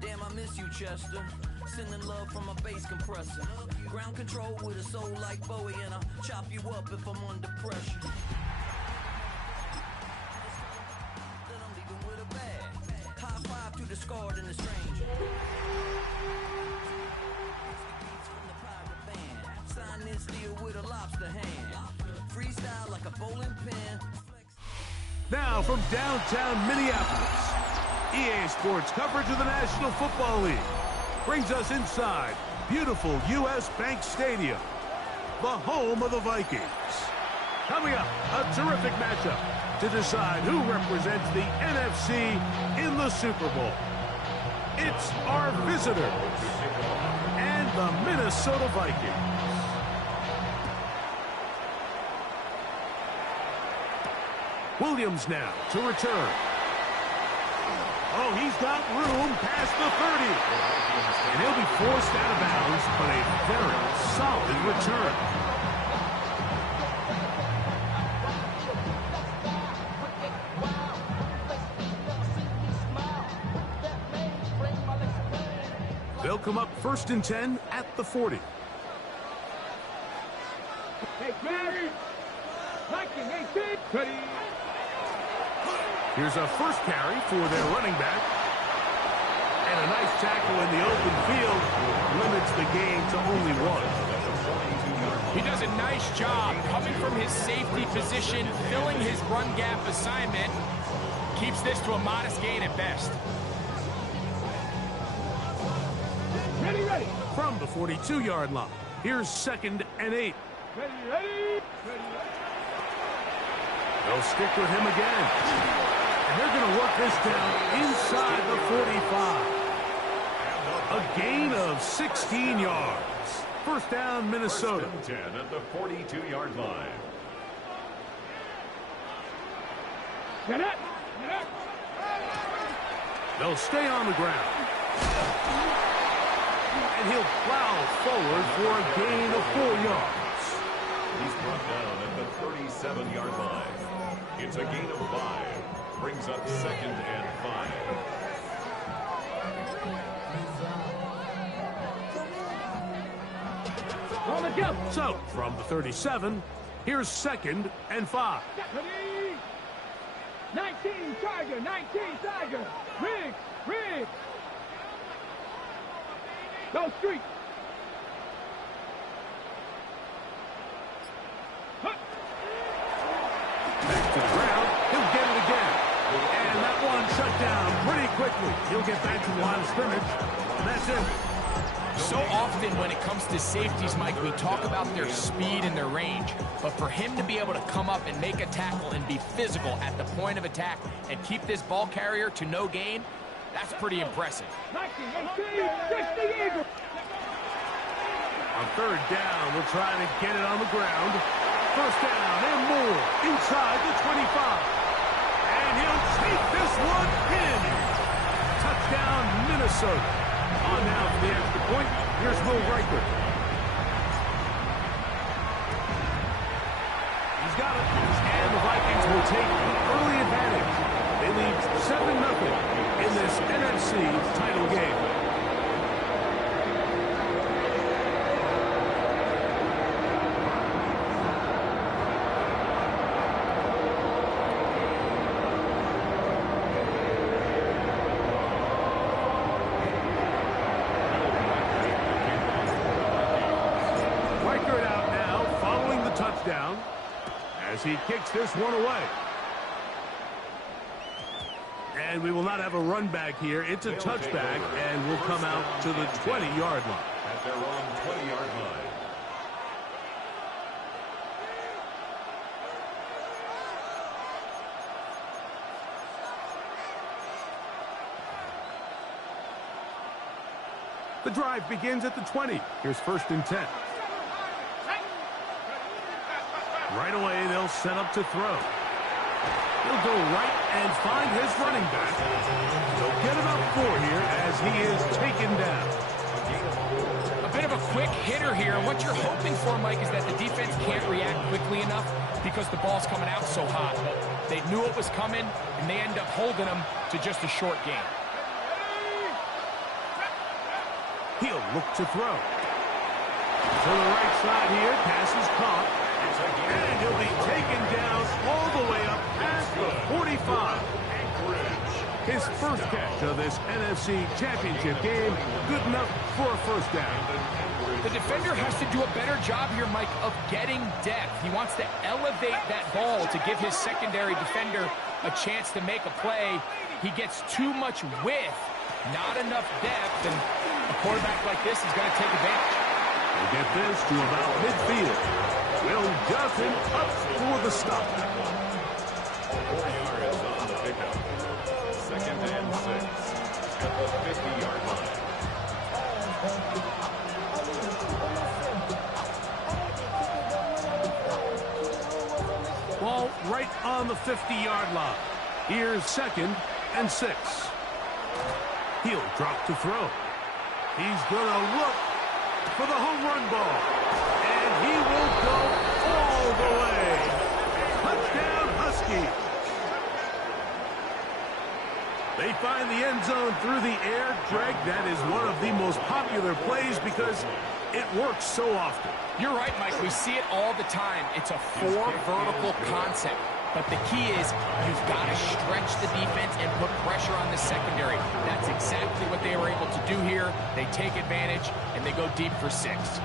Damn, I miss you, Chester. Sending love from a bass compressor. Ground control with a soul like Bowie, and I'll chop you up if I'm under pressure. That I'm leaving with a bag. High five to the scarred and the stranger. Beats from the pirate band. Sign this deal with a lobster hand. Freestyle like a bowling pin. Now from downtown Minneapolis, EA Sports coverage of the National Football League brings us inside beautiful U.S. Bank Stadium, the home of the Vikings. Coming up, a terrific matchup to decide who represents the NFC in the Super Bowl. It's our visitors and the Minnesota Vikings. Williams now to return. Oh, he's got room past the 30. And he'll be forced out of bounds, but a very solid return. They'll come up 1st and 10 at the 40. Here's a first carry for their running back. And a nice tackle in the open field limits the game to only one. He does a nice job coming from his safety position, filling his run gap assignment. Keeps this to a modest gain at best. Ready. From the 42-yard line, here's 2nd and 8. Ready. They'll stick with him again. And they're going to work this down inside the 45. A gain of 16 yards. First down, Minnesota. 1st and 10 at the 42-yard line. They'll stay on the ground. And he'll plow forward for a gain of 4 yards. He's brought down at the 37-yard line. It's a gain of 5. Brings up 2nd and 5. So, from the 37, here's 2nd and 5. 19 Tiger. Rig. Go street. Back to the ground. He'll get it again. And that one shut down pretty quickly. He'll get back to the line of scrimmage. And that's it. So often when it comes to safeties, Mike, we talk about their speed and their range. But for him to be able to come up and make a tackle and be physical at the point of attack and keep this ball carrier to no gain, that's pretty impressive. 19, 60, On 3rd down, we'll try to get it on the ground. 1st down and more inside the 25. And he'll take this one in. Touchdown, Minnesota. On now for the extra point. Here's Will Riker. He's got it. And the Vikings will take the early advantage. They lead 7-0 in this NFC title game. As he kicks this one away. And we will not have a run back here. It's a touchback, and we'll come out to the 20-yard line. At their own 20-yard line. The drive begins at the 20. Here's 1st and 10. Right away, they'll set up to throw. He'll go right and find his running back. He'll get about 4 here as he is taken down. A bit of a quick hitter here. What you're hoping for, Mike, is that the defense can't react quickly enough because the ball's coming out so hot. But they knew it was coming, and they end up holding them to just a short game. He'll look to throw. To the right side here, pass is caught. And he'll be taken down all the way up past the 45. His first catch of this NFC Championship game, good enough for a 1st down. The defender has to do a better job here, Mike, of getting depth. He wants to elevate that ball to give his secondary defender a chance to make a play. He gets too much width, not enough depth, and a quarterback like this is going to take advantage. We'll get this to about midfield. Will Johnson up for the stop. 4 yards on the pickup. 2nd and 6 at the 50-yard line. Ball right on the 50-yard line. Here's 2nd and 6. He'll drop to throw. He's going to look for the home run ball. And he will go all the way. Touchdown, Husky. They find the end zone through the air. Greg, that is one of the most popular plays because it works so often. You're right, Mike. We see it all the time. It's a 4 vertical concept. But the key is you've got to stretch the defense and put pressure on the secondary. That's exactly what they were able to do here. They take advantage, and they go deep for 6.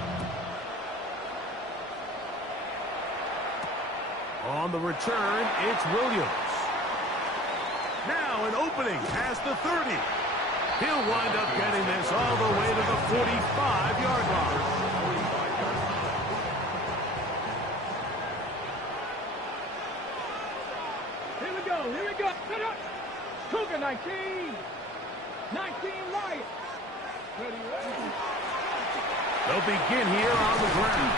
On the return, it's Williams. Now an opening past the 30. He'll wind up getting this all the way to the 45-yard line. Here we go. Set up. Cougar 19. 19 Lions. Ready. They'll begin here on the ground.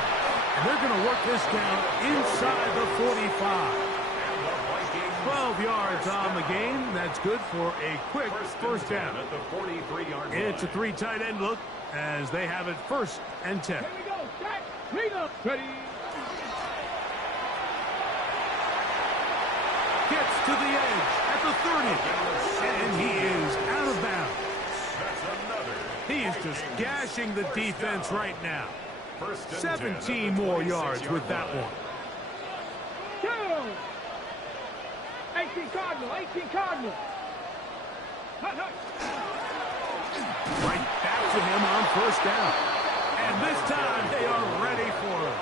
And they're going to work this down inside the 45. 12 yards on the game. That's good for a quick 1st down. At the 43-yard line. It's a 3 tight end look as they have it 1st and 10. Here we go. Set. Read up. Ready. Gets to the edge at the 30. And he is out of bounds. He is just gashing the defense right now. 17 more yards with that one. 18 Cardinal. 18 Cardinal. Right back to him on 1st down. And this time they are ready for him.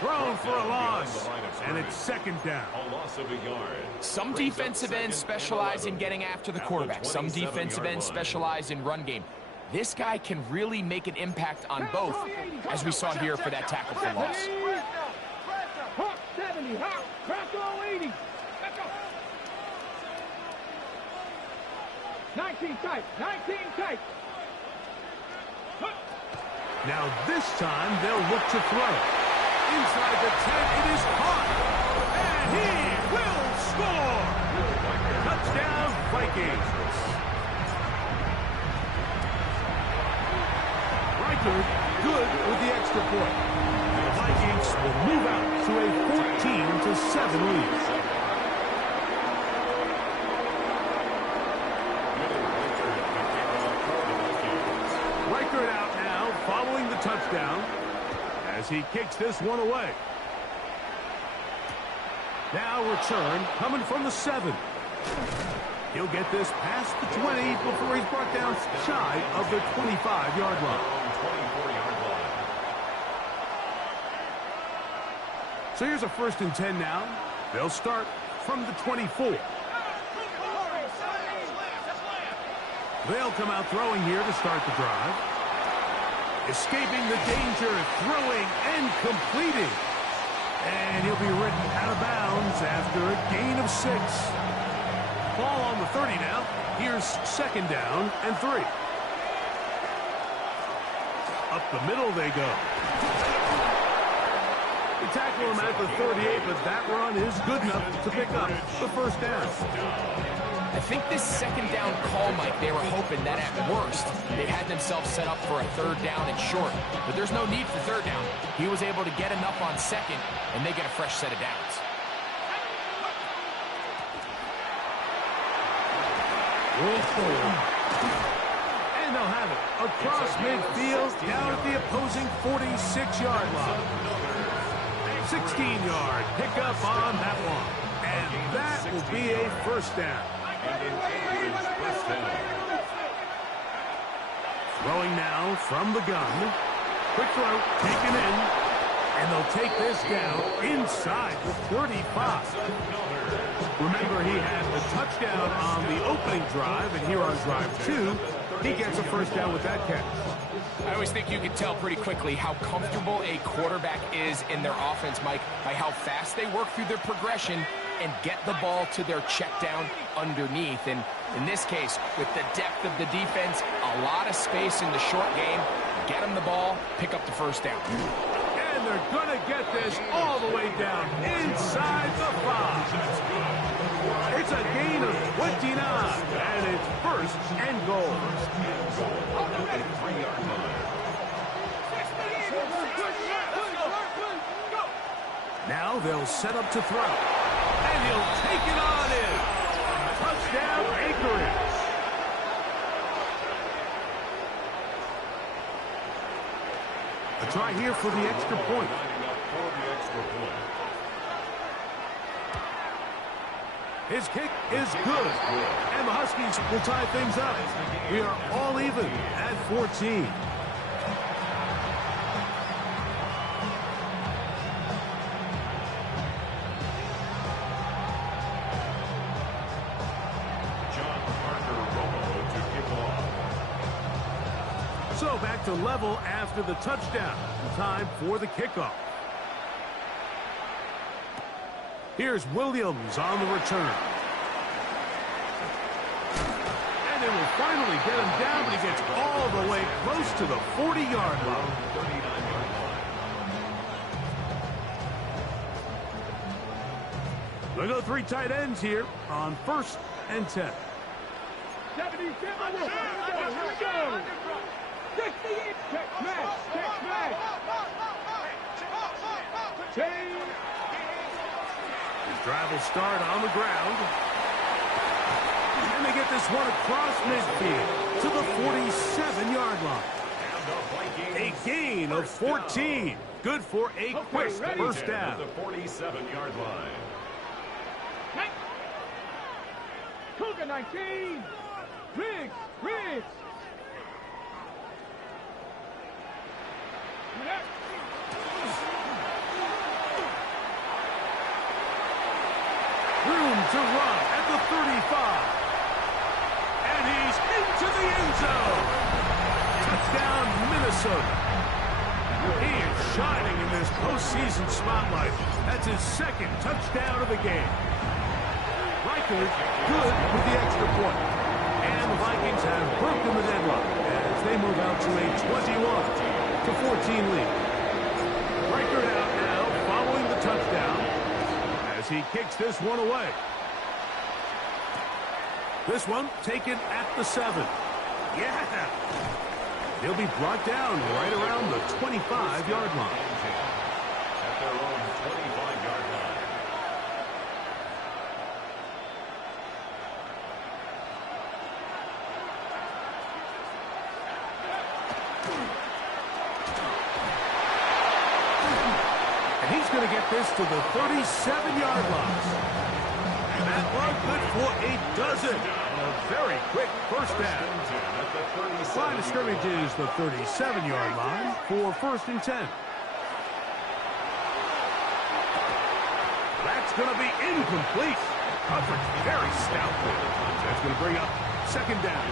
Thrown for a loss, and it's 2nd down. A loss of a yard. Some defensive ends specialize in getting after the quarterback. Some defensive ends specialize in run game. This guy can really make an impact on both, as we saw here for that tackle for loss. Hawk 70. Hawk. Bronco 80. 19 tight. 19 tight. Now this time they'll look to throw. Inside the 10, it is caught. And he will score. Touchdown, Vikings. Riker good with the extra point. The Vikings will move out to a 14-7 lead. Riker out now, following the touchdown, as he kicks this one away. Now return coming from the 7. He'll get this past the 20 before he's brought down shy of the 25-yard line. So here's a 1st and 10 now. They'll start from the 24. They'll come out throwing here to start the drive. Escaping the danger, throwing and completing. And he'll be ridden out of bounds after a gain of 6. Ball on the 30 now. Here's 2nd down and 3. Up the middle they go. They tackle him at the 38, but that run is good enough to pick up the first down. I think this second down call, Mike, they were hoping that at worst they had themselves set up for a third down and short. But there's no need for third down. He was able to get enough on second, and they get a fresh set of downs. And they'll have it across midfield down at the opposing 46-yard line. 16-yard pickup on that one. And that will be a first down. Throwing now from the gun. Quick throw, taken in. And they'll take this down inside the 35. Remember, he had the touchdown on the opening drive, and here on drive 2, he gets a first down with that catch. I always think you can tell pretty quickly how comfortable a quarterback is in their offense, Mike, by how fast they work through their progression and get the ball to their check down underneath. And in this case, with the depth of the defense, a lot of space in the short game, get them the ball, pick up the first down. And they're going to get this all the way down inside the 5. It's a gain of 29, and it's first and goal. Now they'll set up to throw. And he'll take it on in. Touchdown, Anchorage. A try here for the extra point. His kick is good. And the Huskies will tie things up. We are all even at 14. So back to level after the touchdown. Time for the kickoff. Here's Williams on the return. And they will finally get him down, but he gets all the way close to the 40-yard line. They'll go 3 tight ends here on 1st and 10. 77, here we go. 68, check smash. Change. His drive will start on the ground. And they get this one across midfield to the 47-yard line. A gain of 14. Good for a quick first down. The 47-yard line. Cougar 19. Riggs. Room to run at the 35. And he's into the end zone. Touchdown, Minnesota. He is shining in this postseason spotlight. That's his 2nd touchdown of the game. Reichert good with the extra point. And the Vikings have broken the deadlock as they move out to a 21-14 lead. Reichert out now following the touchdown as he kicks this one away. This one taken at the 7. Yeah! He'll be brought down right around the 25-yard line. At their own 25-yard line. And he's going to get this to the 37-yard line. And that one good for a dozen. A very quick first down. Line of scrimmage is the 37-yard line for 1st and 10. That's going to be incomplete. Coverage very stout. That's going to bring up 2nd down.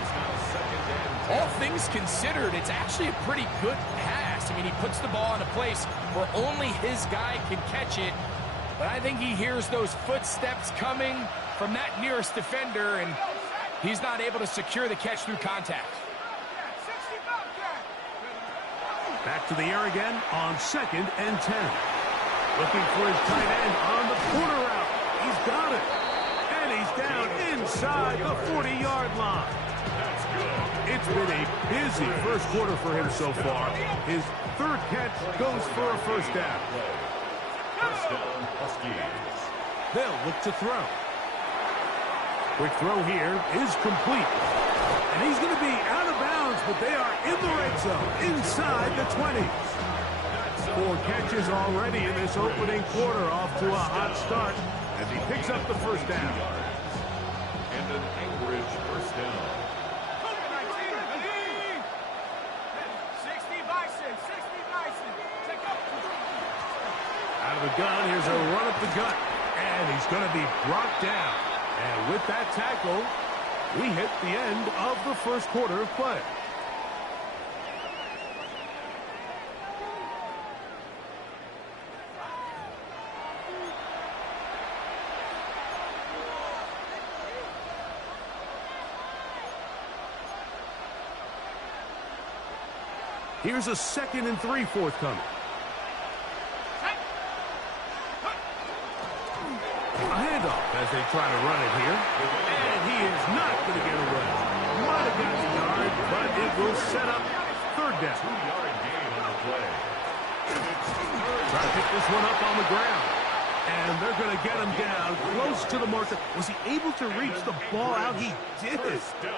All things considered, it's actually a pretty good pass. I mean, he puts the ball in a place where only his guy can catch it. But I think he hears those footsteps coming from that nearest defender, and he's not able to secure the catch through contact. Back to the air again on 2nd and 10. Looking for his tight end on the corner route. He's got it. And he's down inside the 40-yard line. That's good. It's been a busy first quarter for him so far. His third catch goes for a first down. First down, Huskies. They'll look to throw. Quick throw here is complete. And he's going to be out of bounds, but they are in the red zone, inside the 20s. 4 catches already in this opening quarter, off to a hot start as he picks up the first down. And an Anchorage first down. 60 Bison, 60 Bison. Take up. Out of the gun, here's a run up the gut. And he's going to be brought down. And with that tackle, we hit the end of the first quarter of play. Here's a 2nd and 3 forthcoming. A handoff as they try to run it here. And he is not going to get away. Might have got the yard, but it will set up 3rd down. 2-yard gain on the play. Try to pick this one up on the ground. And they're going to get him down close to the marker. Was he able to reach the ball out? He did.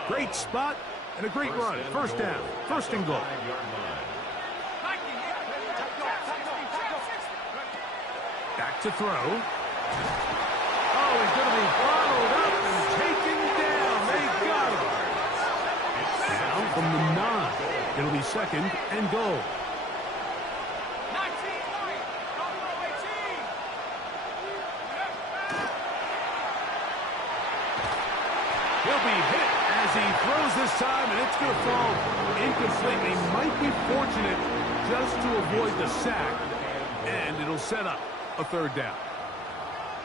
Great spot and a great run. First down. First and goal. Back to throw. Oh, he's going to be bottled up and taken down. They got him. Down from the 9. It'll be 2nd and goal. 19, Buffalo 18. He'll be hit as he throws this time, and it's going to fall incomplete. They might be fortunate just to avoid the sack, and it'll set up a 3rd down.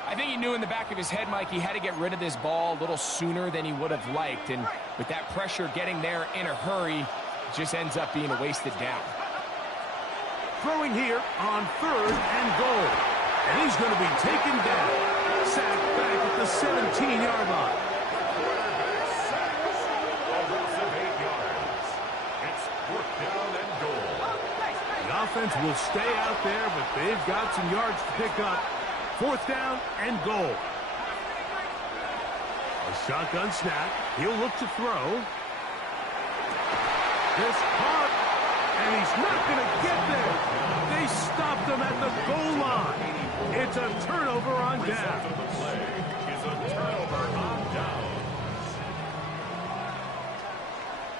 I think he knew in the back of his head, Mike, he had to get rid of this ball a little sooner than he would have liked. And with that pressure getting there in a hurry, it just ends up being a wasted down. Throwing here on 3rd and goal. And he's going to be taken down. Sacked back at the 17-yard line. It's 4th down and goal. The offense will stay out there, but they've got some yards to pick up. 4th down and goal. A shotgun snap. He'll look to throw. This caught, and he's not going to get there. They stopped him at the goal line. It's a turnover on down. Result of the play is a turnover on down.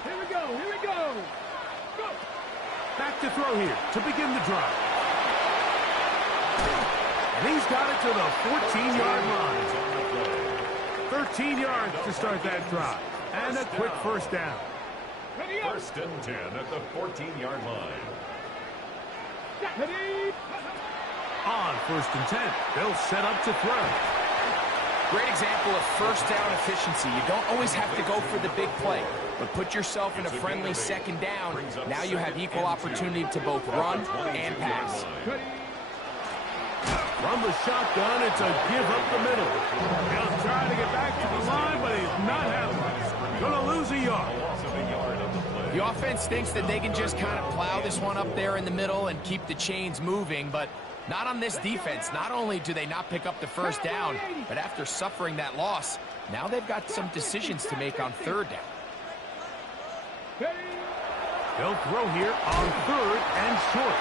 Here we go, here we go. Go. Back to throw here to begin the drive. And he's got it to the 14-yard line. 13 yards to start that drive. And a quick first down. Ready up. 1st and 10 at the 14-yard line. Ready. On 1st and 10, they'll set up to throw. Great example of first down efficiency. You don't always have to go for the big play, but put yourself in a friendly 2nd down. Now you have equal opportunity to both run and pass. From the shotgun, it's a give up the middle. He'll try to get back to the line, but he's not having it. Going to lose a yard. The offense thinks that they can just kind of plow this one up there in the middle and keep the chains moving, but not on this defense. Not only do they not pick up the first down, but after suffering that loss, now they've got some decisions to make on 3rd down. They'll throw here on 3rd and short.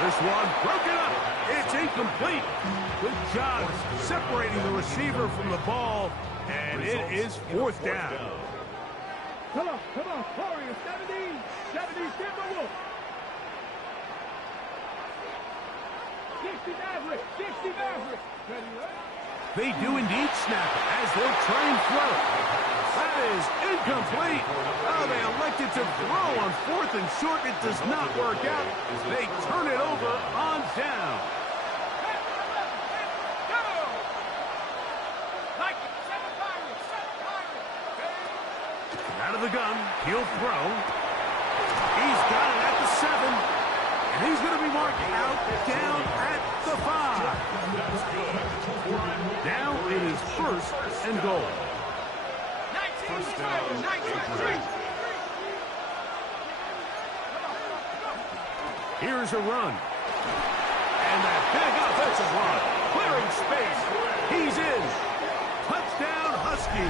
This one broken up. It's incomplete. Good job separating the receiver from the ball, and it is 4th down. Come on, Warriors, 70, Timberwolves. 60 Maverick, 60 Maverick. Ready, right? They do indeed snap it as they'll try and throw. That is incomplete. Oh, they elected to throw on 4th and short. It does not work out. They turn it over on down. Out of the gun, he'll throw. He's got it at the 7. And he's going to be marked out down at the 5. Now it is first and goal. First down, 8. Here's a run. And that big offensive run. Clearing space. He's in. Touchdown, Husky.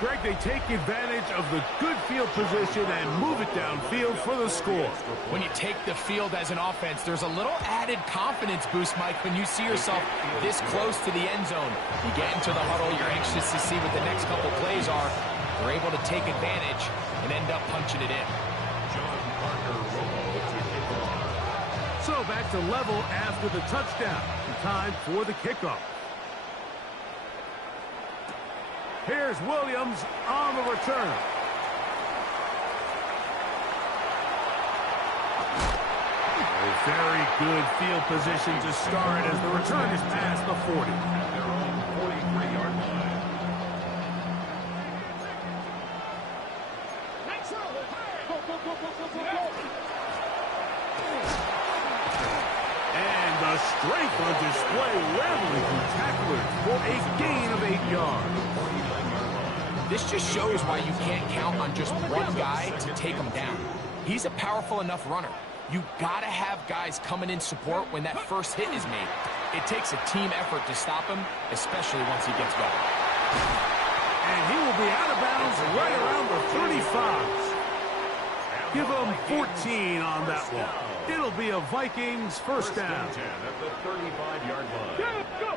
Greg, they take advantage of the good field position and move it downfield for the score. When you take the field as an offense, there's a little added confidence boost, Mike, when you see yourself this close to the end zone. You get into the huddle, you're anxious to see what the next couple plays are. They're able to take advantage and end up punching it in. So back to level after the touchdown. Time for the kickoff. Here's Williams on the return. A very good field position to start as the return is past the 40. Their own 43-yard line. And the strength on display, rambling through tacklers for a gain of 8 yards. This just shows why you can't count on just one guy to take him down. He's a powerful enough runner. You gotta have guys coming in support when that first hit is made. It takes a team effort to stop him, especially once he gets going. And he will be out of bounds right around the 35. Give him 14 on that one. It'll be a Vikings first down. 10 at the 35-yard line. Go!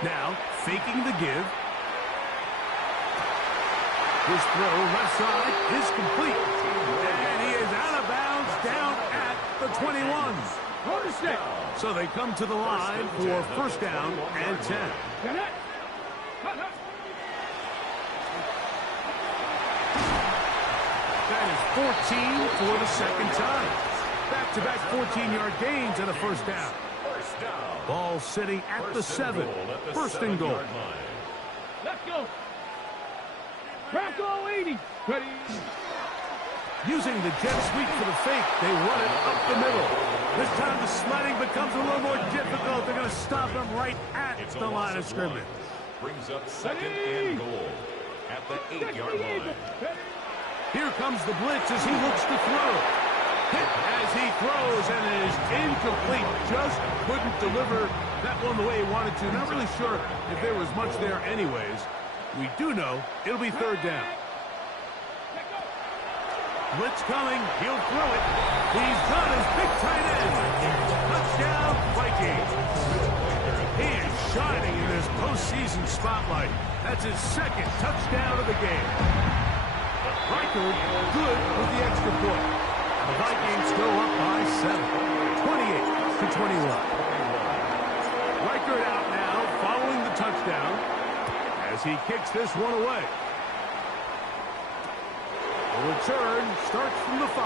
Now, faking the give. His throw left side is complete. And he is out of bounds down at the 21. Hold the stick. So they come to the line for first down and 10. Get it. That is 14 for the second time. Back-to-back 14-yard gains and a first down. First down. Ball sitting at the 7. First and goal. Let's go. Rocco 80. Ready. Using the jet sweep for the fake, they run it up the middle. This time the sledding becomes a little more difficult. They're going to stop him right at the line of scrimmage. Brings up second and goal at the 8-yard line. Here comes the blitz as he looks to throw. Hit as he throws, and it is incomplete. Just couldn't deliver that one the way he wanted to. Not really sure if there was much there anyways. We do know it'll be third down. Blitz coming. He'll throw it. He's got his big tight end. Touchdown, Vikings. He is shining in this postseason spotlight. That's his second touchdown of the game. Riker good with the extra point. The Vikings go up by 7, 28-21. Riker out now following the touchdown as he kicks this one away. The return starts from the 5.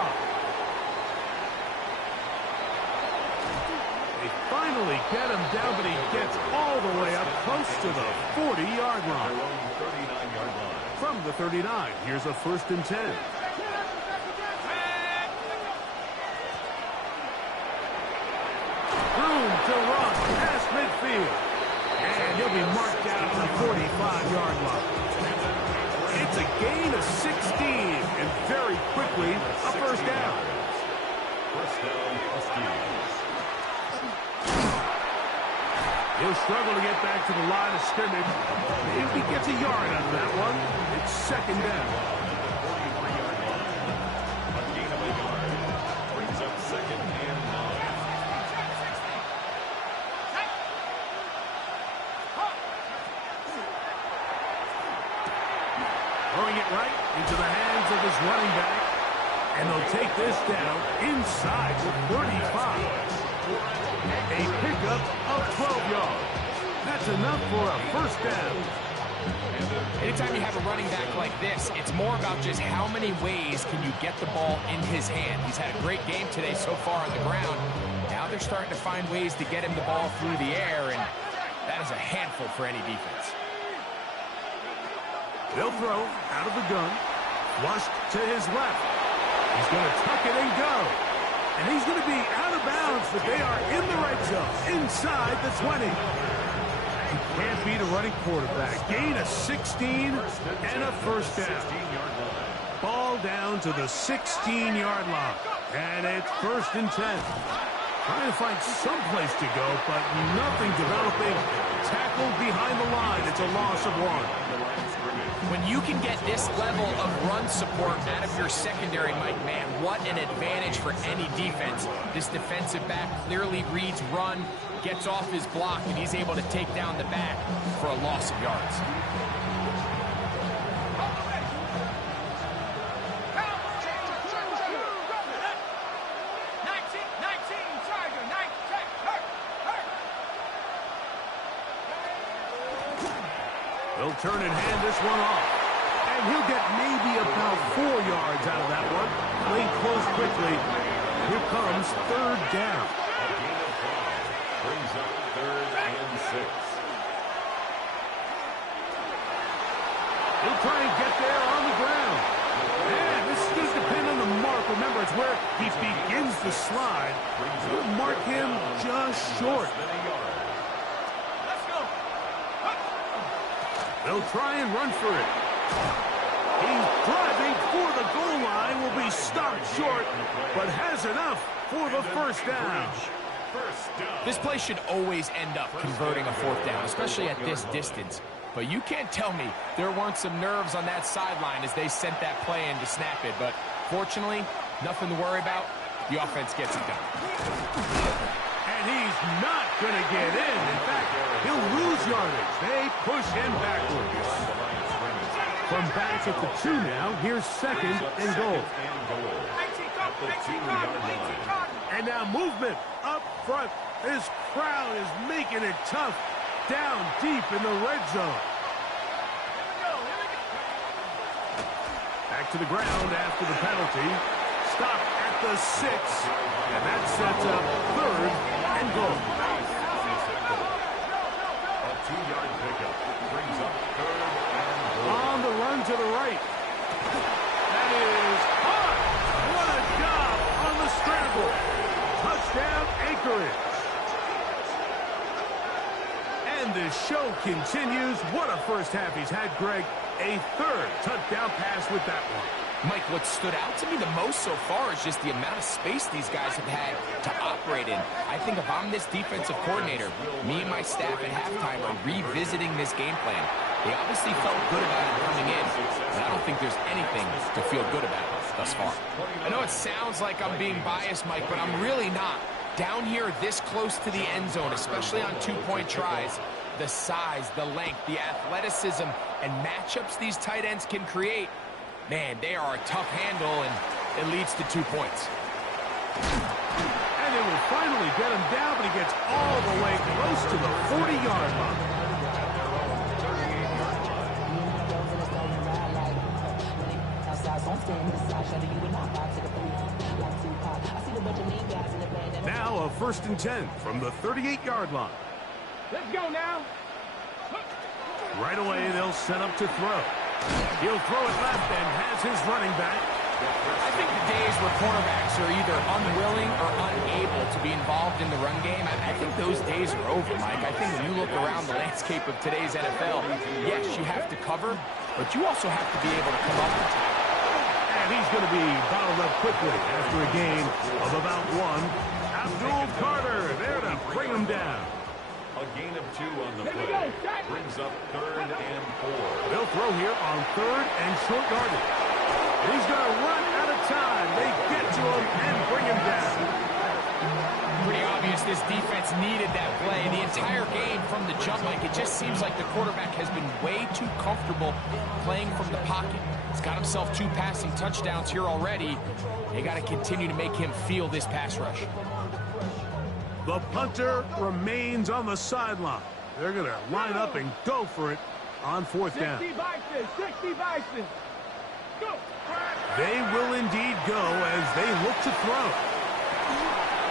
They finally get him down, but he gets all the way up close to the 40-yard line. Their own 39-yard line. From the 39, here's a first and 10. Room to run past midfield. And he'll be marked down at the 45-yard line. It's a gain of 16, and very quickly, a first down. First down, Huskies. He'll struggle to get back to the line of scrimmage. If he gets a yard out of that one, it's second down. A gain of a yard. Brings up second and 9. Throwing it right into the hands of his running back. And they'll take this down inside the 35. A pickup of 12 yards. That's enough for a first down. Anytime you have a running back like this, it's more about just how many ways can you get the ball in his hand. He's had a great game today so far on the ground. Now they're starting to find ways to get him the ball through the air, and that is a handful for any defense. They'll throw out of the gun. Flushed to his left. He's going to tuck it and go. And he's going to be out of bounds, but they are in the red zone, inside the 20. You can't beat a running quarterback. Gain of 16 and a first down. Ball down to the 16-yard line. And it's 1st and 10. Trying to find some place to go, but nothing developing. Tackled behind the line. It's a loss of 1. When you can get this level of run support out of your secondary, Mike, man, what an advantage for any defense. This defensive back clearly reads run, gets off his block, and he's able to take down the back for a loss of yards. He'll turn and hand this one off. And he'll get maybe about 4 yards out of that one. Playing close quickly. Here comes 3rd down. A gain of 5 brings up 3rd and 6. He'll try and get there on the ground. And this is going to depend on the mark. Remember, it's where he begins the slide. He'll mark him just short. They'll try and run for it. He's driving for the goal line. Will be stopped short, but has enough for the first down. This play should always end up converting a 4th down, especially at this distance. But you can't tell me there weren't some nerves on that sideline as they sent that play in to snap it. But fortunately, nothing to worry about. The offense gets it done. And he's not going to get in. In fact, he'll lose yardage. They push him backwards. From back at the 2 now, here's 2nd and goal. And now movement up front. This crowd is making it tough down deep in the red zone. Back to the ground after the penalty. Stop at the 6. And that sets up 3rd and goal. A 2-yard pickup brings up 3rd and goal. On the run to the right. That is hard. What a job on the scramble. Touchdown, Anchorage. And the show continues. What a first half he's had, Greg. A 3rd touchdown pass with that one. Mike, what stood out to me the most so far is just the amount of space these guys have had to operate in. I think if I'm this defensive coordinator, me and my staff at halftime are revisiting this game plan. They obviously felt good about it coming in, and I don't think there's anything to feel good about thus far. I know it sounds like I'm being biased, Mike, but I'm really not. Down here this close to the end zone, especially on 2-point tries, the size, the length, the athleticism, and matchups these tight ends can create, man, they are a tough handle, and it leads to 2 points. And they will finally get him down, but he gets all the way close to the 40-yard line. Now a 1st and 10 from the 38-yard line. Let's go now. Right away, they'll set up to throw. He'll throw it left and has his running back. I think the days where cornerbacks are either unwilling or unable to be involved in the run game, I think those days are over, Mike. I think when you look around the landscape of today's NFL, yes, you have to cover, but you also have to be able to come up and tackle. And he's going to be bottled up quickly after a gain of about 1. Abdul Carter there to bring him down. A gain of 2 on the play brings up 3rd and 4. They'll throw here on 3rd and short yardage. He's going to run out of time. They get to him and bring him down. Pretty obvious this defense needed that play. The entire game from the jump, Mike, it just seems like the quarterback has been way too comfortable playing from the pocket. He's got himself 2 passing touchdowns here already. They got to continue to make him feel this pass rush. The punter remains on the sideline. They're going to line up and go for it on 4th down. 60 Bison. Go. They will indeed go as they look to throw.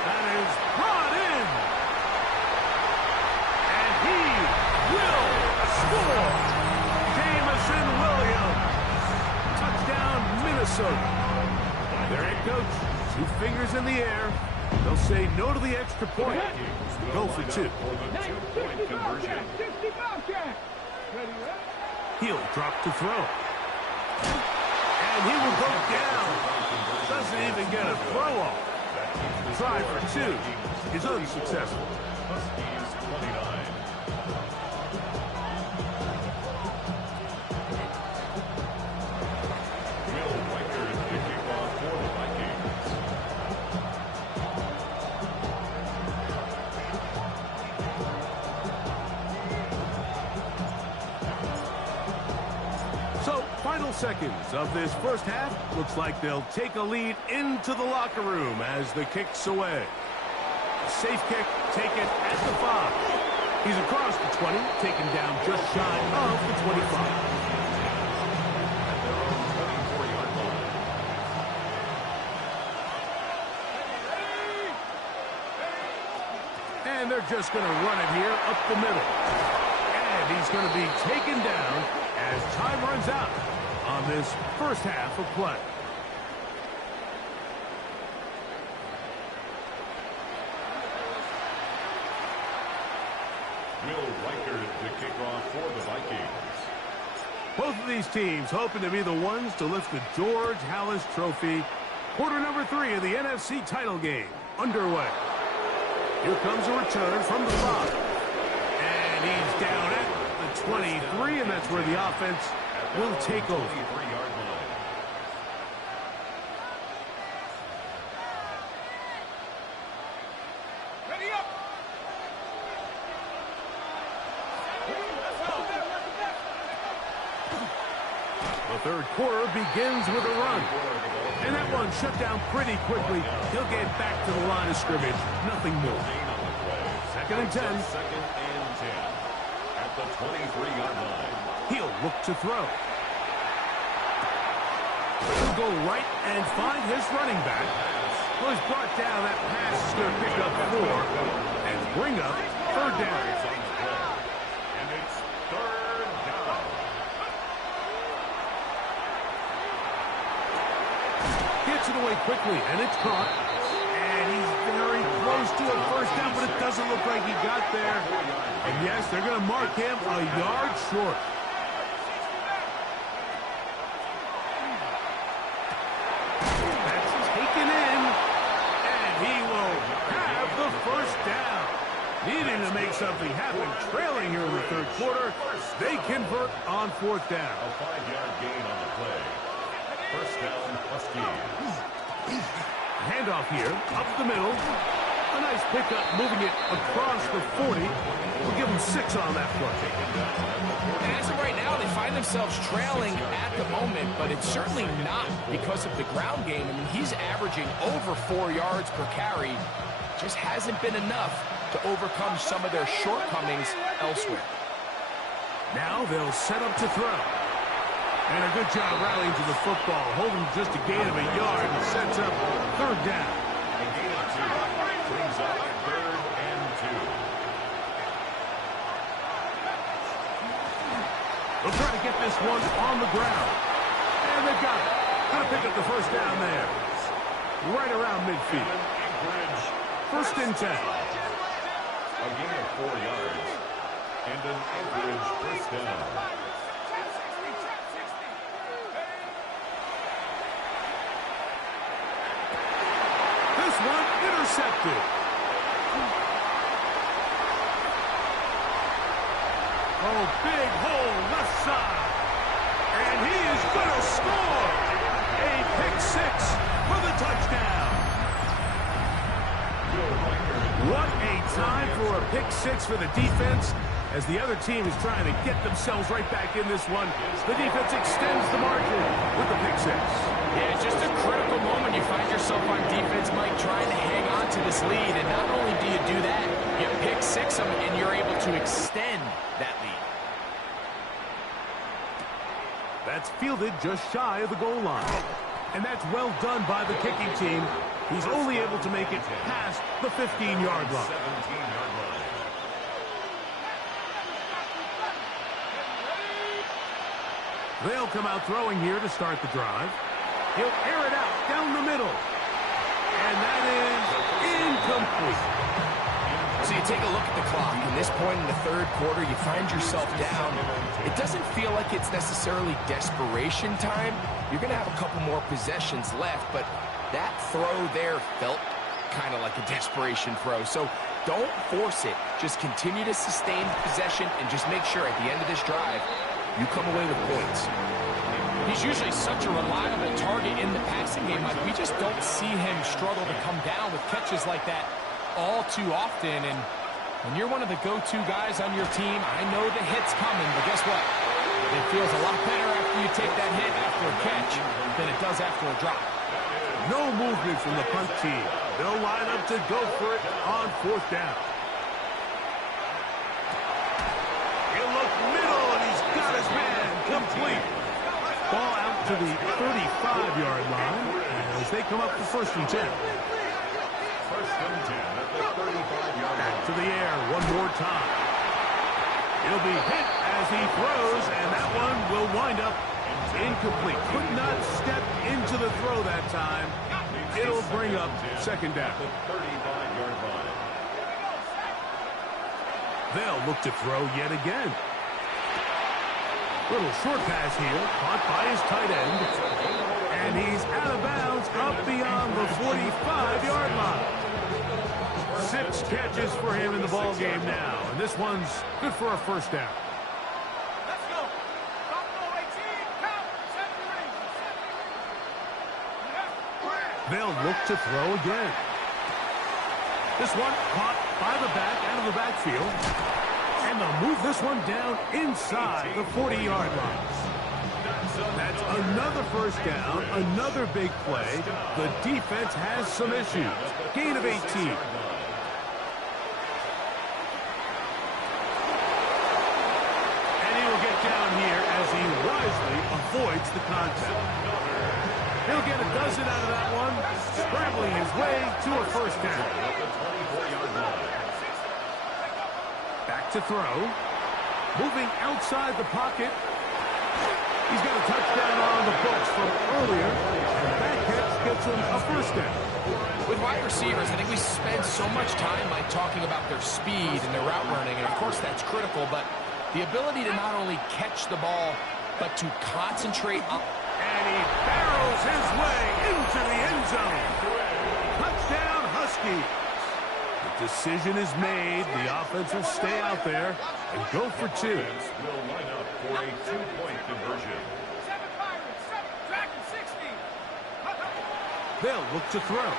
That is brought in. And he will score. Jamison Williams. Touchdown, Minnesota. They're in say no to the extra point. Go for two. Nice. 60 Bobcat. 60 Bobcat. Ready, ready? He'll drop to throw. And he will go down. Doesn't even get a throw off. Try for two is unsuccessful. Huskies 29. Will Riker is the kickoff for the Vikings. So, final seconds of this first half. Looks like they'll take a lead into the locker room as the kick's away. Safe kick taken at the 5. He's across the 20, taken down just shy of the 25. And they're just going to run it here up the middle. And he's going to be taken down as time runs out on this first half of play. Will Riker to kick off for the Vikings. Both of these teams hoping to be the ones to lift the George Halas Trophy. Quarter number 3 of the NFC title game underway. Here comes a return from the 5. And he's down at the 23, and that's where the offense will take over. 23-yard line. Ready up. The third quarter begins with a run. And that one shut down pretty quickly. He'll get back to the line of scrimmage. Nothing more. Second and 10. Second and 10 at the 23-yard line. He'll look to throw. He'll go right and find his running back. Well, he's brought down. That pass is going to pick up 4 and bring up third down. And it's third down. Gets it away quickly, and it's caught. And he's very close to a first down, but it doesn't look like he got there. And yes, they're going to mark him a yard short. That's taken in, and he will have the first down. Needing to make something happen, trailing here in the third quarter. They convert on fourth down. A 5-yard gain on the play. First down, Huskies. Handoff here, up the middle. A nice pickup, moving it across the 40. We'll give them 6 on that play. And as of right now, they find themselves trailing at the moment, but it's certainly not because of the ground game. I mean, he's averaging over 4 yards per carry. Just hasn't been enough to overcome some of their shortcomings elsewhere. Now they'll set up to throw. And a good job rallying to the football, holding just a gain of a yard and sets up third down. A gain of 2 brings up third and 2. They'll try to get this one on the ground. And they've got it. Gonna pick up the first down there. Right around midfield. First and 10. A gain of 4 yards. And an Anchorage first down. This one intercepted. Oh, big hole left side. And he is going to score. A pick 6 for the touchdown. What a time for a pick 6 for the defense. As the other team is trying to get themselves right back in this one, the defense extends the margin with the pick 6. Yeah, just a critical moment. You find yourself on defense, Mike, trying to hang on to this lead. And not only do you do that, you pick 6 them, and you're able to extend that lead. That's fielded just shy of the goal line. And that's well done by the kicking team. He's only able to make it past the 15-yard line. 17-yard line. They'll come out throwing here to start the drive. He'll air it out down the middle. And that is Incomplete. So you take a look at the clock. At this point in the third quarter, you find yourself down. It doesn't feel like it's necessarily desperation time. You're going to have a couple more possessions left, but that throw there felt kind of like a desperation throw. So don't force it. Just continue to sustain possession and just make sure at the end of this drive, you come away with points. He's usually such a reliable target in the passing game. Like, we just don't see him struggle to come down with catches like that all too often. And when you're one of the go-to guys on your team, I know the hit's coming, but guess what? It feels a lot better after you take that hit after a catch than it does after a drop. No movement from the punt team. They'll line up to go for it on fourth down. He'll look middle, and he's got his man complete. Ball out to the 35-yard line as they come up for 1st and 10. First and 10 at the 35-yard line. To the air one more time. He'll be hit as he throws, and that one will wind up incomplete. Could not step into the throw that time. It'll bring up 2nd down. The 35-yard line. They'll look to throw yet again. Little short pass here, caught by his tight end. And he's out of bounds up beyond the 45-yard line. 6 catches for him in the ball game now. And this one's good for a 1st down. Let's go. Buffalo 18, count, 7-3. They'll look to throw again. This one caught by the back out of the backfield. And they'll move this one down inside the 40-yard line. That's another 1st down, another big play. The defense has some issues. Gain of 18. And he will get down here as he wisely avoids the contact. He'll get a dozen out of that one, scrambling his way to a 1st down. Back to throw. Moving outside the pocket. He's got a touchdown on the books from earlier. And that catch gets him a 1st down. With wide receivers, I think we spend so much time, Mike, talking about their speed and their route running, and of course that's critical, but the ability to not only catch the ball, but to concentrate on... And he barrels his way into the end zone. Touchdown, Husky. The decision is made. The offense will stay out there and go for 2. Will line up for a 2-point conversion. 7 Pirates, 7 Dragon 60. They'll look to throw.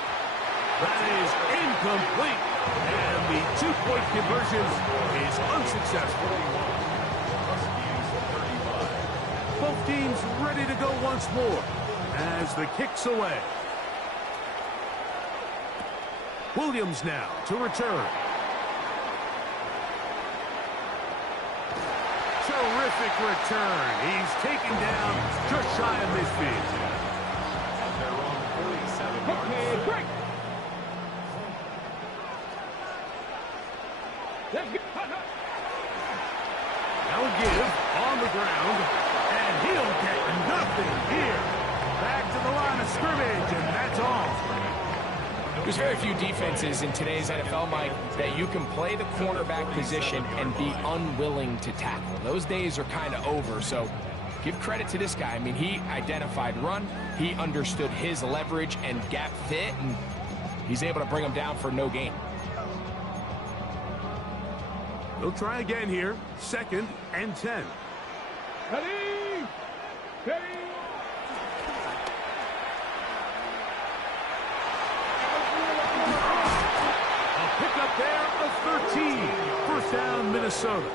That is incomplete. And the 2-point conversion is unsuccessful. Both teams ready to go once more as the kick's away. Williams now to return. Terrific return. He's taken down just shy of midfield. They're on 47 yards. Okay, break. Let's go. Now a give on the ground, and he'll get nothing here. Back to the line of scrimmage, and that's all. There's very few defenses in today's NFL, Mike, that you can play the cornerback position and be unwilling to tackle. Those days are kind of over, so give credit to this guy. I mean, he identified run, he understood his leverage and gap fit, and he's able to bring him down for no gain. They'll try again here. 2nd and 10. Ready? Ready? Pick up there of 13. 1st down, Minnesota.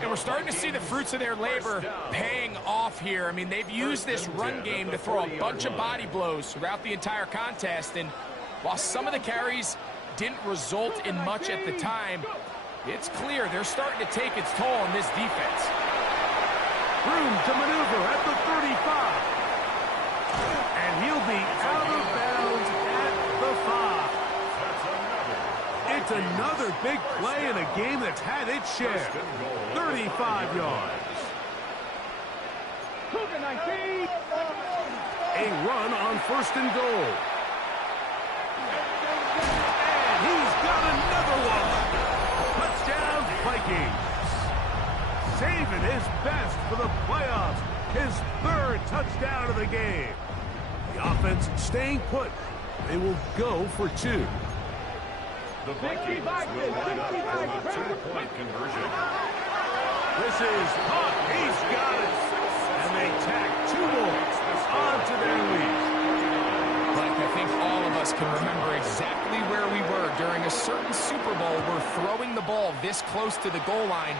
And we're starting to see the fruits of their labor paying off here. I mean, they've used this run game to throw a bunch of body blows throughout the entire contest. And while some of the carries didn't result in much at the time, it's clear they're starting to take its toll on this defense. Room to maneuver at the 35. And he'll be out of bounds at the 5. It's another big play in a game that's had its share. 35 yards. Cougar 19. A run on 1st and goal. down another one. Touchdown, Vikings. Saving his best for the playoffs. His third touchdown of the game. The offense staying put. They will go for two. The Vikings will line up for the two-point conversion. This is caught. He's got it. And they tack two more onto their lead. Like, I think all of us can remember exactly where we were during a certain Super Bowl where throwing the ball this close to the goal line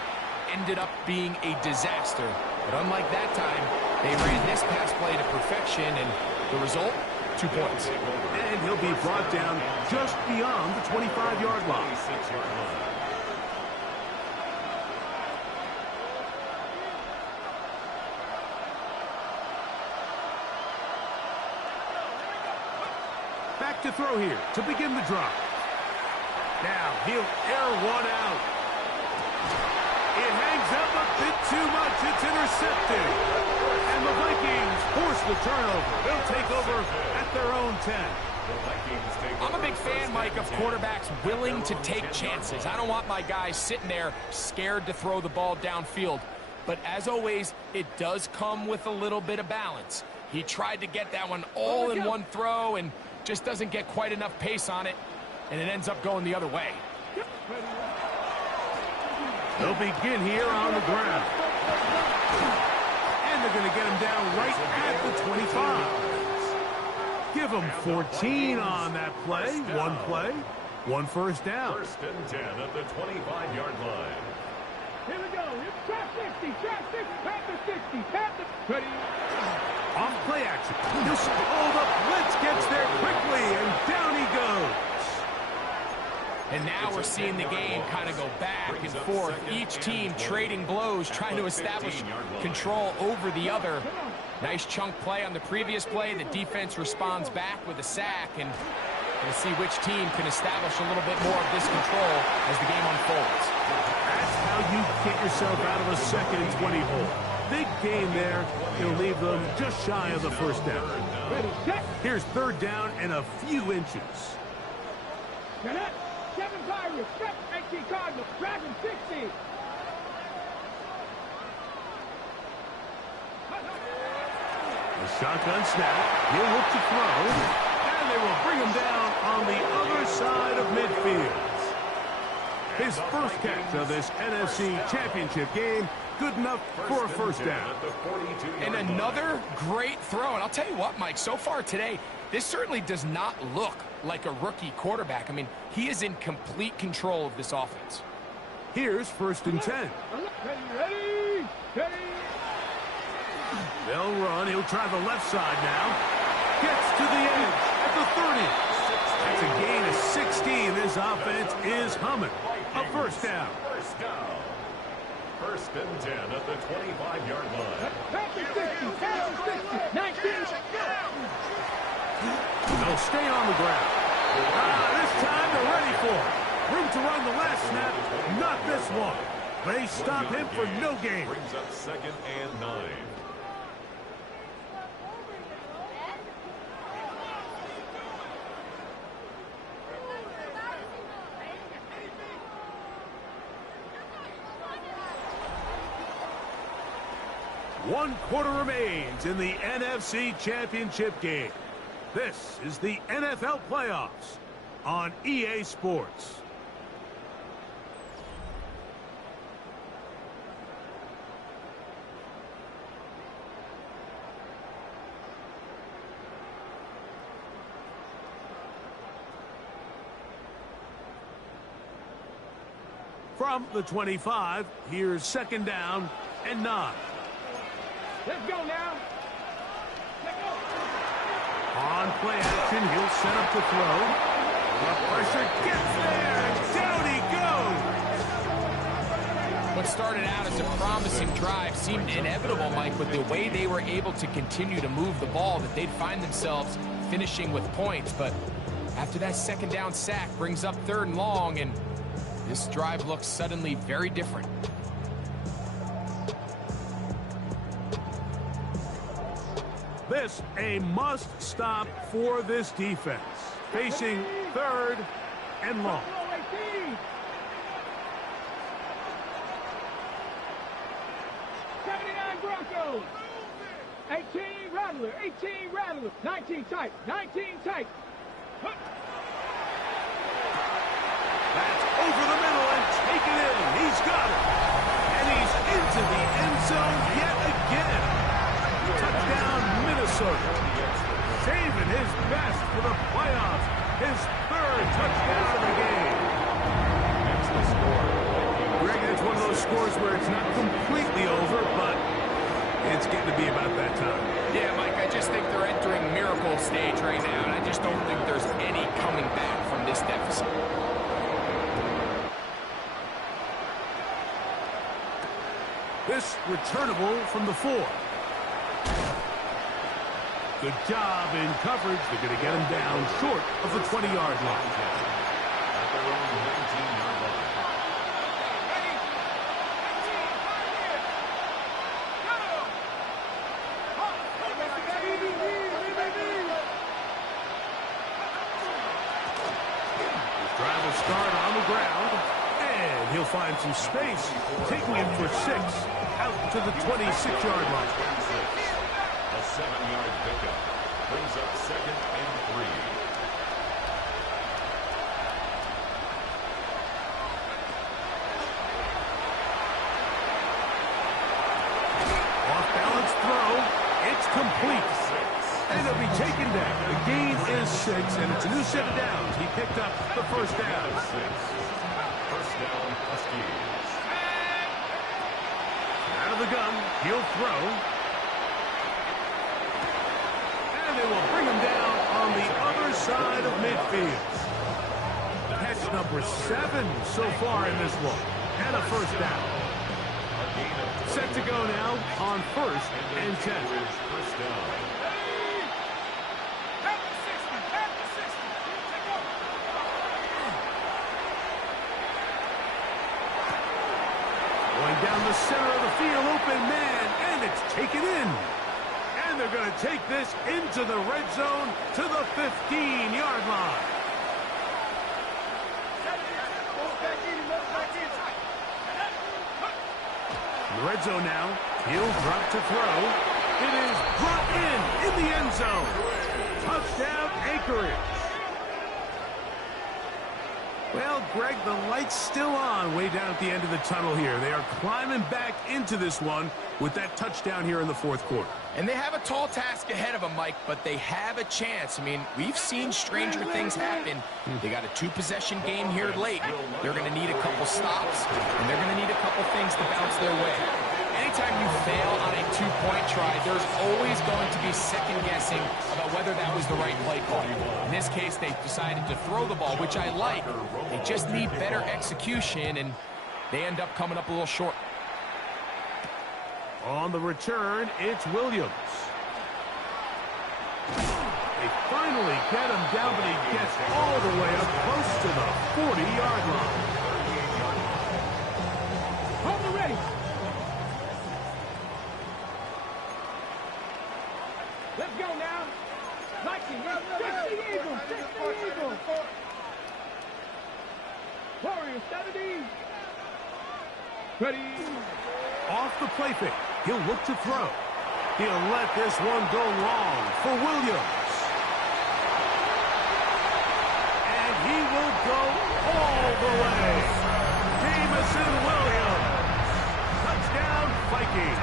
ended up being a disaster. But unlike that time, they ran this pass play to perfection, and the result, 2 points. And he'll be brought down just beyond the 25-yard line. Back to throw here to begin the drive. Now he'll air one out. It hangs up a bit too much. It's intercepted. And the Vikings force the turnover. They'll take over at their own 10. I'm a big fan, Mike, of quarterbacks willing to take chances. I don't want my guys sitting there scared to throw the ball downfield. But as always, it does come with a little bit of balance. He tried to get that one all in one throw and just doesn't get quite enough pace on it, and it ends up going the other way. They'll begin here on the ground. And they're going to get him down right at the 25. Give him 14 on that play. One first down. First and 10 at the 25-yard line. Here we go. Trap 60, trap 60, tap the 60, tap the... Ready. Off play action. The blitz gets there quickly, and down he goes. And now we're seeing the game kind of go back and forth. Each team trading blows, trying to establish control over the other. Nice chunk play on the previous play. The defense responds back with a sack, and we'll see which team can establish a little bit more of this control as the game unfolds. That's how you get yourself out of a 2nd and 20 hole. Big gain there. He'll leave them just shy of the first down. Here's 3rd down and a few inches. Get up. 7 Pirates, 18 Cardinals, Dragon 60. The shotgun snap. He'll look to throw. And they will bring him down on the other side of midfield. His first catch of this NFC Championship game. Good enough for a first down. And another great throw. And I'll tell you what, Mike, so far today, this certainly does not look like a rookie quarterback. I mean, he is in complete control of this offense. Here's 1st and 10. Ready. They'll run. He'll try the left side now. Gets to the edge at the 30. That's a gain of 16. This offense is humming. A first down. First and 10 at the 25-yard line. 19. They'll stay on the ground. This time they're ready for it. Room to run the last snap. Not this one. They stop him for no gain. Brings up 2nd and 9. One quarter remains in the NFC Championship game. This is the NFL playoffs on EA Sports. From the 25, here's 2nd down and 9. Let's go now. Let's go. On play action, he'll set up the throw. The pressure gets there, and down he goes. What started out as a promising drive seemed inevitable, Mike, with the way they were able to continue to move the ball, that they'd find themselves finishing with points. But after that 2nd down sack brings up 3rd and long, and this drive looks suddenly very different. This a must-stop for this defense. Facing 3rd and long. Broncos. 18 Rattler, 18 Rattler, 19 tight, 19 tight. That's over the middle and taken in. He's got it. And he's into the end zone yet again. Touchdown, Minnesota. Saving his best for the playoffs. His third touchdown of the game. That's the score. Greg, that's one of those scores where it's not completely over, but it's getting to be about that time. Yeah, Mike, I just think they're entering miracle stage right now, and I just don't think there's any coming back from this deficit. This returnable from the 4. Good job in coverage. They're going to get him down short of the 20-yard line. At their own 19-yard line. His drive will start on the ground, and he'll find some space, taking him for 6 out to the 26-yard line. A 7-yard pickup brings up 2nd and 3. Off-balance throw. It's complete. And he'll be taken down. The gain is 6, and it's a new set of downs. He picked up the first down. 6. First down, Huskies. Out of the gun. He'll throw. And they will bring him down on the other side of midfield. Catch number 7 so far in this one. And a first down. Set to go now on 1st and 10. First down. Going down the center of the field, open man, and it's taken in. And they're going to take this into the red zone to the 15-yard line. In the red zone now, he'll drop to throw. It is brought in the end zone. Touchdown, Anchorage. Well, Greg, the light's still on way down at the end of the tunnel here. They are climbing back into this one with that touchdown here in the 4th quarter. And they have a tall task ahead of them, Mike, but they have a chance. I mean, we've seen stranger things happen. They got a 2-possession game here late. They're going to need a couple stops, and they're going to need a couple things to bounce their way. Anytime you fail on a 2-point try, there's always going to be second-guessing about whether that was the right play call. In this case, they decided to throw the ball, which I like. They just need better execution, and they end up coming up a little short. On the return, it's Williams. They finally get him down, but he gets all the way up close to the 40-yard line. Hold the ready. Let's go now. 19, 60 Eagles, 60 Eagles. Warriors, 70. Ready. Off the play fake. He'll look to throw. He'll let this one go long for Williams. And he will go all the way. Jamison Williams. Touchdown, Vikings.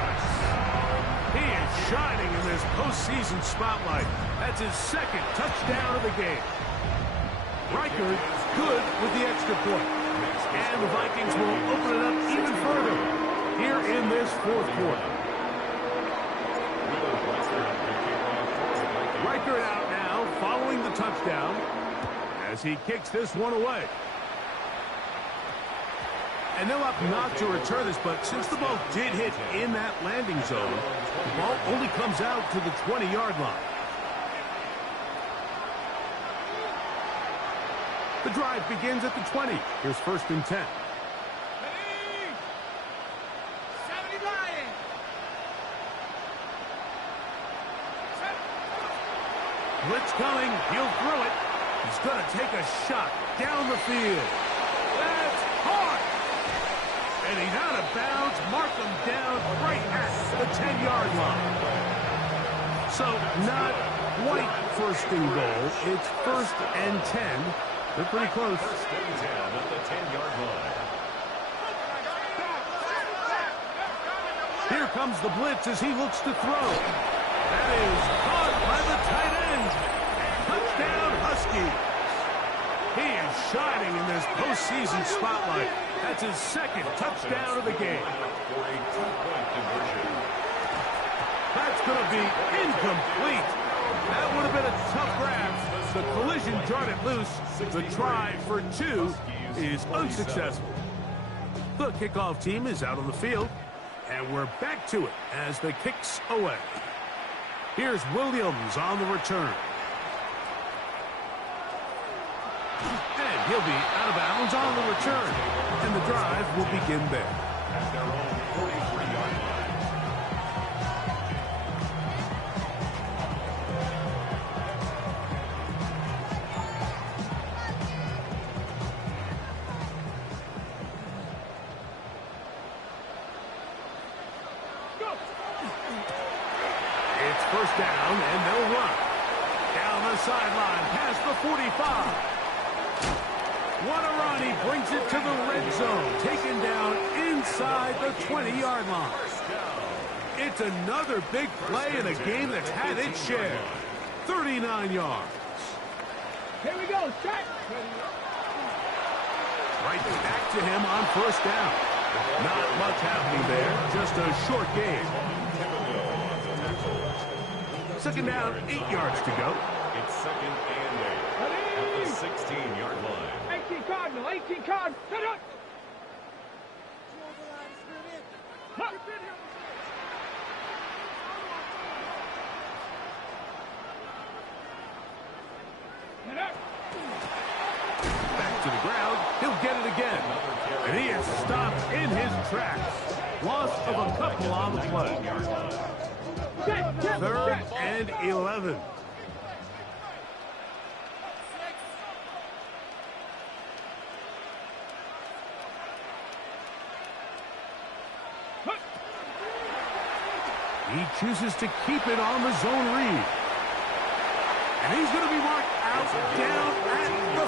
He is shining in this postseason spotlight. That's his 2nd touchdown of the game. Reichard good with the extra point. And the Vikings will open it up even further here in this 4th quarter. Reichard out now following the touchdown as he kicks this one away. And they'll opt not to return this, but since the ball did hit in that landing zone, the ball only comes out to the 20-yard line. The drive begins at the 20. Here's 1st and 10. Blitz coming. He'll throw it. He's going to take a shot down the field. That's hard. And he's out of bounds. Mark him down right at the 10-yard line. So not quite first and goal. It's 1st and 10. They're pretty close. 1st and 10 at the 10-yard line. Here comes the blitz as he looks to throw. That is caught by the tight end. Touchdown, Huskies. He is shining in this postseason spotlight. That's his 2nd touchdown of the game. For a 2-point conversion. That's going to be incomplete. That would have been a tough grab. The collision jarred it loose. The try for 2 is unsuccessful. The kickoff team is out on the field, and we're back to it as the kick's away. Here's Williams on the return. And he'll be out of bounds on the return. And the drive will begin there. At their own 43-yard line. It's 1st down, and they'll run. Down the sideline, past the 45. What a run. He brings it to the red zone. Taken down inside the 20-yard line. It's another big play in a game that's had its share. 39 yards. Here we go, set. Right back to him on 1st down. Not much happening there. Just a short game. 2nd down, 8 yards to go. It's 2nd and 8 at the 16-yard line. 18 Cardinal, 18 Cardinal. Set up. Huh. Set up. Back to the ground. He'll get it again. And he is stopped in his tracks. Loss of a couple on the play. 3rd and 11. He chooses to keep it on the zone read. And he's going to be marked out down at the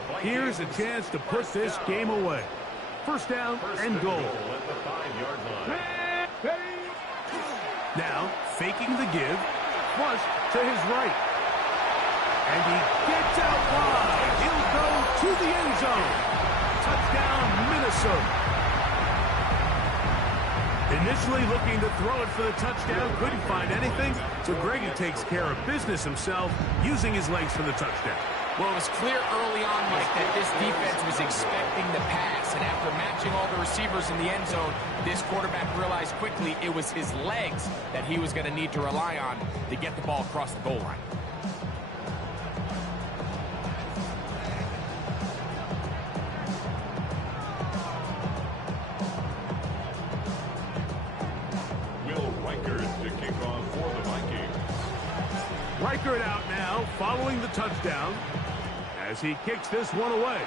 5. Here's a chance to put this game away. 1st down and goal. At the 5-yard line. Now, faking the give, flush to his right. And he gets out wide. He'll go to the end zone. Touchdown, Minnesota. Initially looking to throw it for the touchdown, couldn't find anything, so Grady takes care of business himself, using his legs for the touchdown. Well, it was clear early on, Mike, that this defense was expecting the pass, and after matching all the receivers in the end zone, this quarterback realized quickly it was his legs that he was going to need to rely on to get the ball across the goal line. Reichert out now, following the touchdown, as he kicks this one away.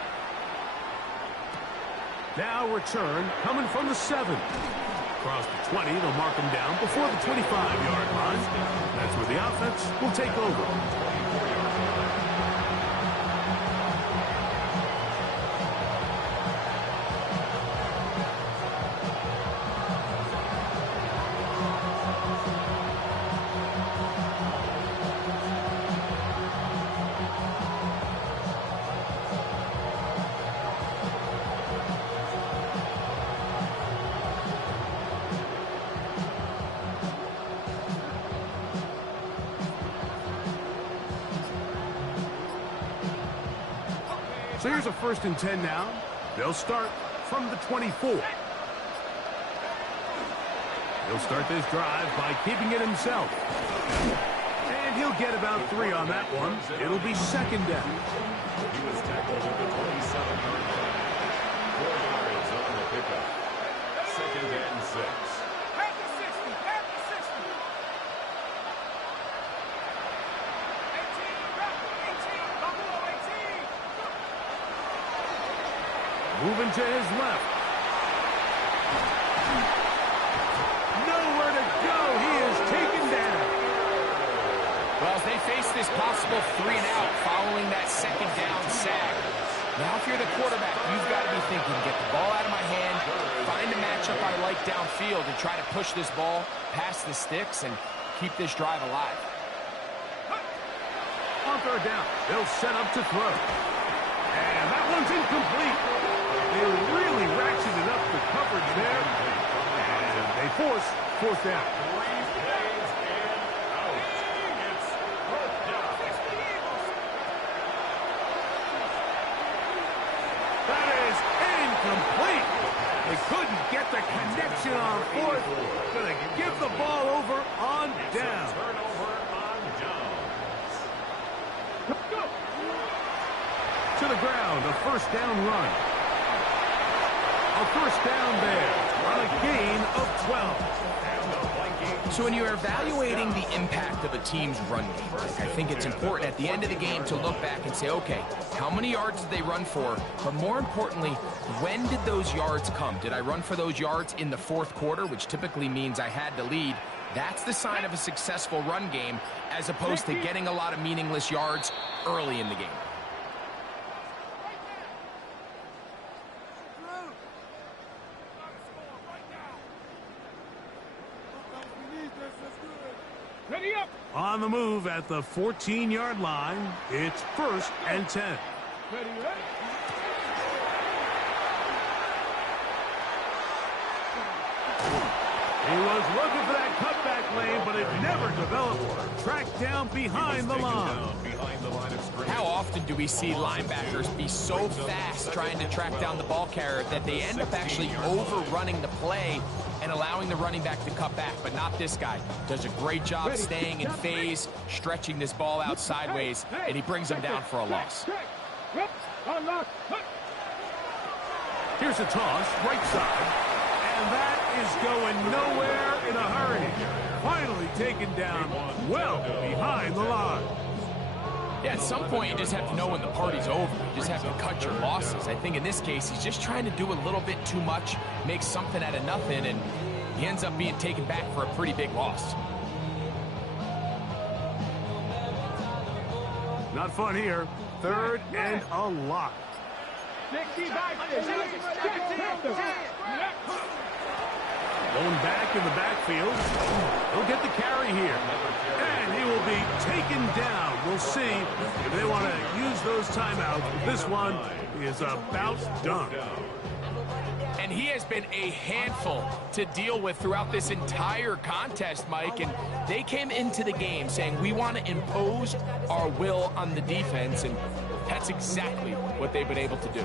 Now return, coming from the 7. Across the 20, they'll mark him down before the 25-yard line. That's where the offense will take over. So here's a 1st and 10 now. They'll start from the 24. He'll start this drive by keeping it himself. And he'll get about 3 on that one. It'll be 2nd down. He was tackled at the 27-yard line. 4 yards on the pickup. 2nd and 6. Back to 60. Back to 60. 18. Buffalo 18. Moving to his left. as they face this possible 3 and out following that second down sack. Now, if you're the quarterback, you've got to be thinking, get the ball out of my hand, find a matchup I like downfield, and try to push this ball past the sticks and keep this drive alive. On third down, they'll set up to throw. And that one's incomplete. They really ratcheted up the coverage there. And they force fourth down. That is incomplete. They couldn't get the connection on fourth. Gonna give the ball over on down. To the ground, a first down run. A first down there on a gain of 12. So when you're evaluating the impact of a team's run game, I think it's important at the end of the game to look back and say, okay, how many yards did they run for? But more importantly, when did those yards come? Did I run for those yards in the fourth quarter, which typically means I had to lead? That's the sign of a successful run game, as opposed to getting a lot of meaningless yards early in the game. Ready up. On the move at the 14-yard line, it's 1st and 10. Ready, ready. He was looking for that cutback lane, but it never developed. Tracked down behind the line. How often do we see linebackers be so fast trying to track down the ball carrier that they end up actually overrunning the play and allowing the running back to cut back? But not this guy. Does a great job staying in phase, stretching this ball out sideways, and he brings him down for a loss. Here's a toss, right side. And that is going nowhere in a hurry. Finally taken down well behind the line. Yeah, at some point you just have to know when the party's over. You just have to cut your losses. I think in this case he's just trying to do a little bit too much, make something out of nothing, and he ends up being taken back for a pretty big loss. Not fun here. 3rd and a lot. Going back in the backfield. He'll get the carry here. And he will be taken down. We'll see if they want to use those timeouts. But this one is about done. And he has been a handful to deal with throughout this entire contest, Mike. And they came into the game saying, we want to impose our will on the defense. And that's exactly what they've been able to do.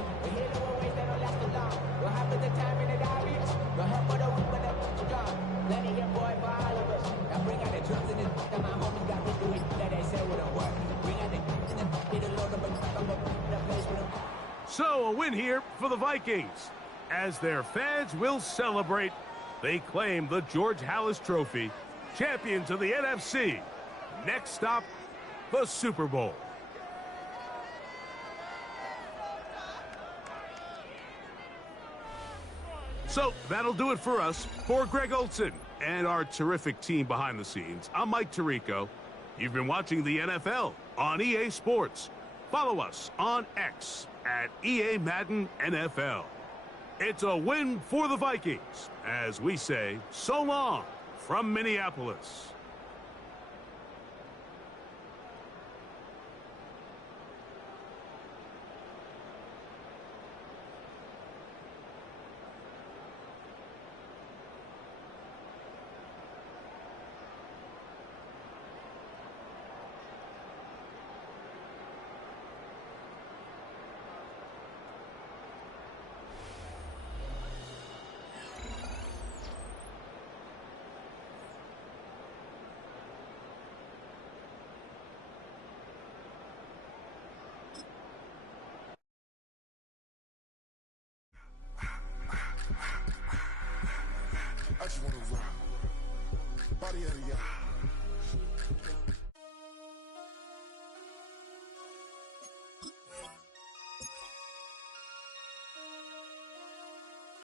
So a win here for the Vikings. As their fans will celebrate, they claim the George Halas Trophy, champions of the NFC. Next stop, the Super Bowl. So that'll do it for us. For Greg Olson and our terrific team behind the scenes, I'm Mike Tirico. You've been watching the NFL on EA Sports. Follow us on X at EA Madden NFL. It's a win for the Vikings, as we say so long from Minneapolis. I just wanna rock. Body of the